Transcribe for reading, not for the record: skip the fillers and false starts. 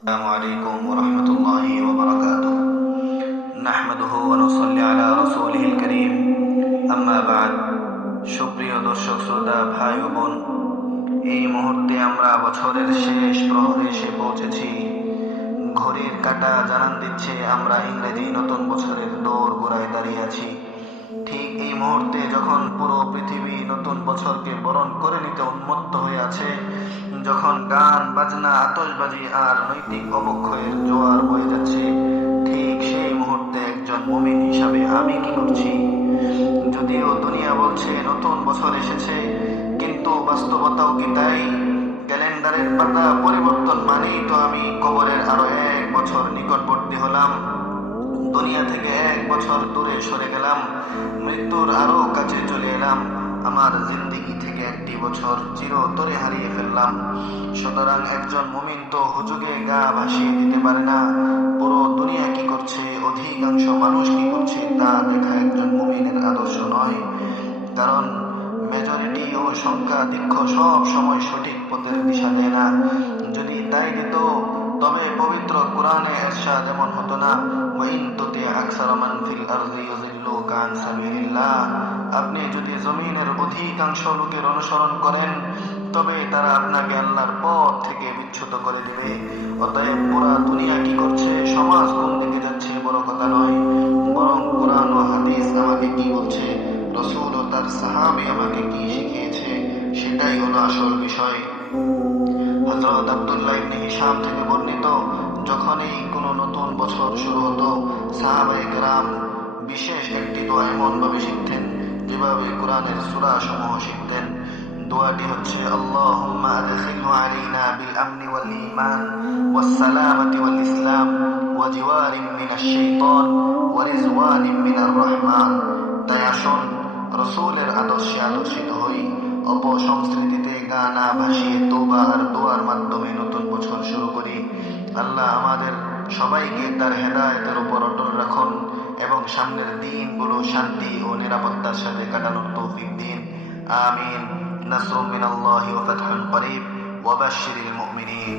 السلام عليكم ورحمة الله وبركاته نحمده ونصلي على رسوله الكريم أما بعد সুপ্রিয় দর্শক শ্রোতা ভাই ও বোন, এই মুহূর্তে আমরা বছরের শেষ প্রহরে এসে পৌঁছেছি। ঘড়ির কাঁটা জানান দিচ্ছে আমরা ইংরেজি নতুন বছরের দোর গোড়ায় দাঁড়িয়ে আছি। ঠিক এই মুহূর্তে যখন পুরো পৃথিবী নতুন বছরকে বরণ করে নিতে উন্মত্ত হয়ে আছে, যখন গান বাজনা আতশবাজি আর নৈতিক অবক্ষয়ের জোয়ার বয়ে যাচ্ছে, ঠিক সেই মুহূর্তে একজন মুমিন হিসাবে আমি কি করছি? যদিও দুনিয়া বলছে নতুন বছর এসেছে, কিন্তু বাস্তবতাও কি তাই? ক্যালেন্ডারের পাতা পরিবর্তন মানেই তো আমি কবরের আরো 1 বছর নিকটবর্তী হলাম, দুনিয়া থেকে 1 বছর দূরে সরে গেলাম, মৃত্যুর আরো কাছে চলে এলাম, আমার জিন্দেগি থেকে 1টি বছর চিরতরে হারিয়ে ফেললাম। সুতরাং একজন মুমিন তো হুজুগে গা ভাসিয়ে দিতে পারে না। পুরো দুনিয়া কি করছে, অধিকাংশ মানুষ কি করছে তা দেখা একজন মুমিনের আদর্শ নয়। কারণ মেজরিটি ও সংখ্যাধিক্য সব সময় সঠিক পথের দিশা দেয় না। যদি তাই দিত, তবে পবিত্র কোরআনে ইরশাদ যেমন হতো না, ওয়াইন তুতি আকসারা মান ফিল আরদি ইউযিল্লুকা আন সাবিলিল্লাহ, আপনি যদি জমিনের অধিকাংশ লোকের অনুসরণ করেন, তবে তারা আপনাকে আল্লাহর পথ থেকে বিচ্যুত করে দিবে। অতএব পুরা দুনিয়া কি করছে, সমাজ কোন দিকে যাচ্ছে বড় কথা নয়, বরং কোরআন ও হাদিস আমাকে কি বলছে, রাসূল ও তার সাহাবী আমাকে কি শিখিয়েছে, সেটাই হলো আসল বিষয়। হযরত আব্দুল্লাহ ইবনে হিশাম থেকে বর্ণিত, যখনই কোনো নতুন বছর শুরু হতো, সাহাবায়ে কেরাম বিশেষ একটি দোয়া এমনভাবে শিখতেন যেভাবে কোরআনের সূরা সমূহ শিখতেন। দোয়াটি হচ্ছে, আল্লাহুম্মা আদখিলহু আলাইনা বিল আমনি ওয়াল ঈমান ওয়াস সালামাতি ওয়াল ইসলাম ওয়া জিওয়ারিন মিনাশ শাইতান ওয়া রিজওয়ানিন মিনার রহমান। তাই আসুন রাসূলের আদর্শে আদর্শিত হই, অপসংস্কৃতিতে গা না ভাসিয়ে তওবা আর দোয়ার মাধ্যমে নতুন বছর শুরু করি। আল্লাহ আমাদের সবাইকে তার হেদায়েতের উপর অটল রাখুন এবং সামনের দিনগুলো শান্তি ও নিরাপত্তার সাথে কাটানোর তৌফিক দিন। আমিন। নাসরুম মিনাল্লাহি ওয়া ফাতহুন করিব ওয়া বাশশিরিল মুমিনিন।